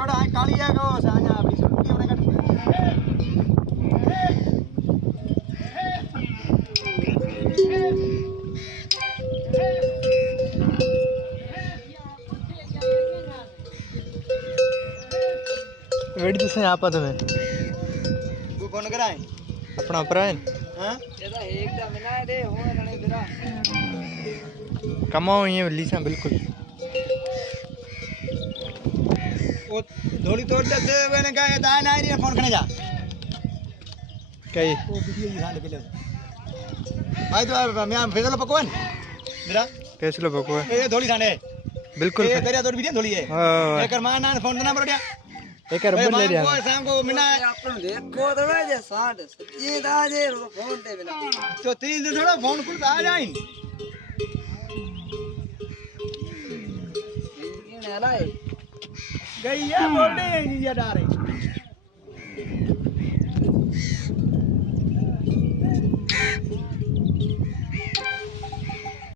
थोड़ा काली है को साजा अभी सुनती होने का वेट तुसें आप तुम्हें वो कौन कराए अपना प्राण हां ये तो एक दा मिला दे हो रणे बिरा कमाओ ये लीसा बिल्कुल वो थोड़ी तोड़ दे से मैंने कहा दान आ रही है फोन करने जा कई वो वीडियो ही हाल के ले आई तो मैं फैसला पकवान मेरा कैसे लो बको ये थोड़ी थाने बिल्कुल ये तेरा तो वीडियो थोड़ी है हां एक मान ना फोन देना पड़ गया एक रबर ले लिया वो शाम को मिना अपन देखो थोड़ा जे साठ ये दाजे फोन दे बिना तो 3 दिन थोड़ा फोन खुद आ जाए ये ने लाए गई है बोल रही है ये डा रही